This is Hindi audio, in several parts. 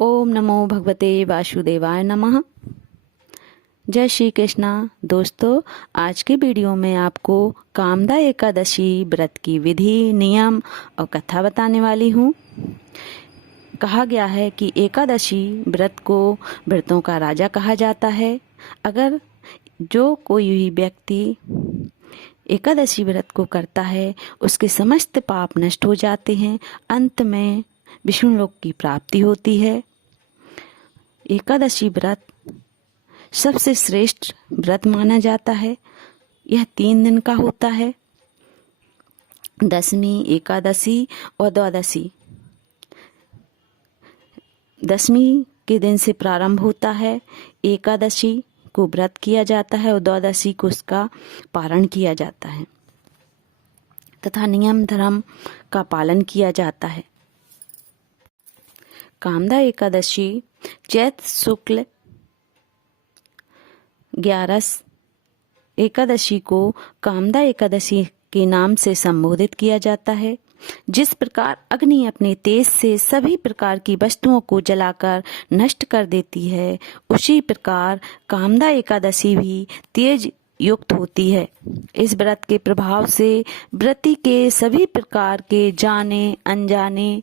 ओम नमो भगवते वासुदेवाय नमः। जय श्री कृष्णा। दोस्तों, आज के वीडियो में आपको कामदा एकादशी व्रत की विधि, नियम और कथा बताने वाली हूँ। कहा गया है कि एकादशी व्रत को व्रतों का राजा कहा जाता है। अगर जो कोई भी व्यक्ति एकादशी व्रत को करता है, उसके समस्त पाप नष्ट हो जाते हैं। अंत में विष्णु लोक की प्राप्ति होती है। एकादशी व्रत सबसे श्रेष्ठ व्रत माना जाता है। यह 3 दिन का होता है। दशमी, एकादशी और द्वादशी। दशमी के दिन से प्रारंभ होता है। एकादशी को व्रत किया जाता है और द्वादशी को उसका पारण किया जाता है तथा नियम धर्म का पालन किया जाता है। कामदा एकादशी चैत्र शुक्ल 11 एकादशी को कामदा एकादशी के नाम से संबोधित किया जाता है। जिस प्रकार अग्नि अपने तेज से सभी प्रकार की वस्तुओं को जलाकर नष्ट कर देती है, उसी प्रकार कामदा एकादशी भी तेज युक्त होती है। इस व्रत के प्रभाव से व्रती के सभी प्रकार के जाने अनजाने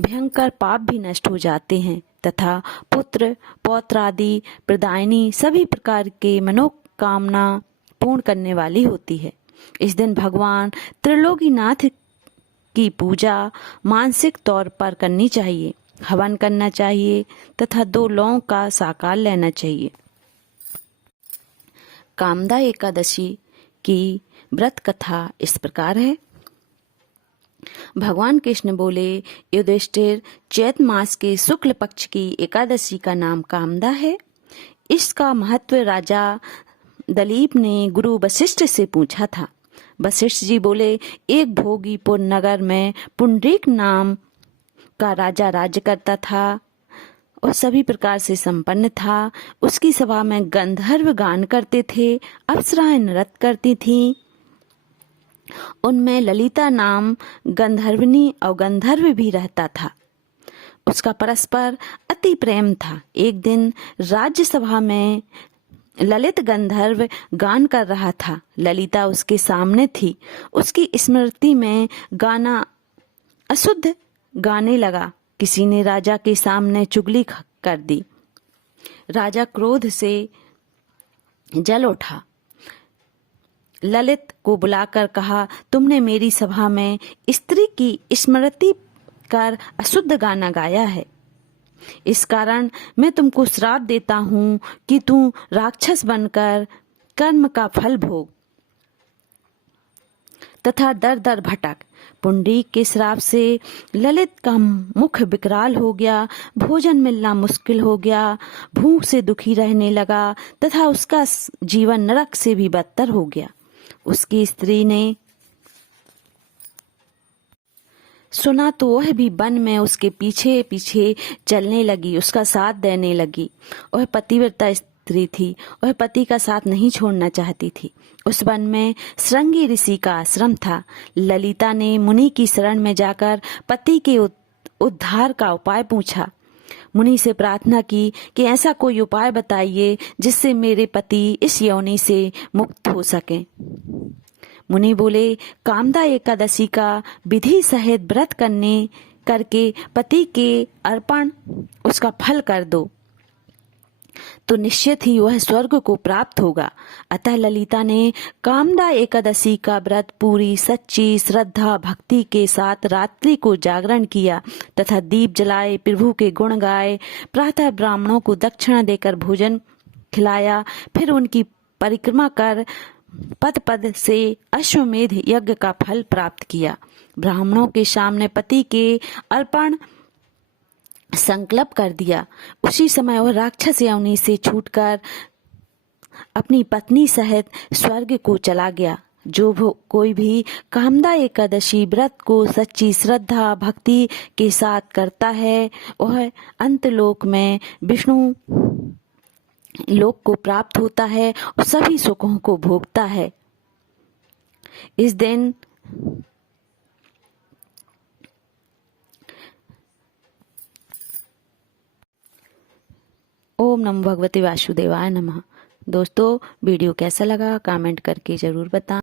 भयंकर पाप भी नष्ट हो जाते हैं तथा पुत्र पौत्र आदि प्रदायिनी सभी प्रकार के मनोकामना पूर्ण करने वाली होती है। इस दिन भगवान त्रिलोकीनाथ की पूजा मानसिक तौर पर करनी चाहिए, हवन करना चाहिए तथा 2 लौंग का साकार लेना चाहिए। कामदा एकादशी की व्रत कथा इस प्रकार है। भगवान कृष्ण बोले, युधिष्ठिर, चैत्र मास के शुक्ल पक्ष की एकादशी का नाम कामदा है। इसका महत्व राजा दलीप ने गुरु वशिष्ठ से पूछा था। वशिष्ठ जी बोले, एक भोगीपुर नगर में पुंडरीक नाम का राजा राज्य करता था और सभी प्रकार से संपन्न था। उसकी सभा में गंधर्व गान करते थे, अप्सराएं नृत्य करती थीं। उनमें ललिता नाम गंधर्वनी और गंधर्व भी रहता था। उसका परस्पर अति प्रेम था। एक दिन राज्यसभा में ललित गंधर्व गान कर रहा था। ललिता उसके सामने थी। उसकी स्मृति में गाना अशुद्ध गाने लगा। किसी ने राजा के सामने चुगली कर दी। राजा क्रोध से जल उठा। ललित को बुलाकर कहा, तुमने मेरी सभा में स्त्री की स्मृति कर अशुद्ध गाना गाया है। इस कारण मैं तुमको श्राप देता हूँ कि तू राक्षस बनकर कर्म का फल भोग तथा दर दर भटक। पुंडरीक के श्राप से ललित का मुख विकराल हो गया, भोजन मिलना मुश्किल हो गया, भूख से दुखी रहने लगा तथा उसका जीवन नरक से भी बदतर हो गया। उसकी स्त्री ने सुना तो वह भी वन में उसके पीछे पीछे चलने लगी, उसका साथ देने लगी। वह पतिव्रता स्त्री थी। वह पति का साथ नहीं छोड़ना चाहती थी। उस वन में श्रृंगी ऋषि का आश्रम था। ललिता ने मुनि की शरण में जाकर पति के उद्धार का उपाय पूछा। मुनि से प्रार्थना की कि ऐसा कोई उपाय बताइए जिससे मेरे पति इस योनि से मुक्त हो सकें। मुनि बोले, कामदा एकादशी का विधि सहित व्रत करके पति के अर्पण उसका फल कर दो तो निश्चित ही वह स्वर्ग को प्राप्त होगा। अतः ललिता ने कामदा एकादशी का व्रत पूरी सच्ची श्रद्धा भक्ति के साथ रात्रि को जागरण किया तथा दीप जलाए, प्रभु के गुण गाए, प्रातः ब्राह्मणों को दक्षिणा देकर भोजन खिलाया। फिर उनकी परिक्रमा कर पद पद से अश्वमेध यज्ञ का फल प्राप्त किया। ब्राह्मणों के सामने पति के अर्पण संकल्प कर दिया। उसी समय वह राक्षस योनि से छूटकर अपनी पत्नी सहित स्वर्ग को चला गया। जो कोई भी कामदा एकादशी व्रत को सच्ची श्रद्धा भक्ति के साथ करता है, वह अंतलोक में विष्णु लोक को प्राप्त होता है और सभी सुखों को भोगता है। इस दिन ओम नमो भगवते वासुदेवाय नमः। दोस्तों वीडियो कैसा लगा कमेंट करके ज़रूर बताएं।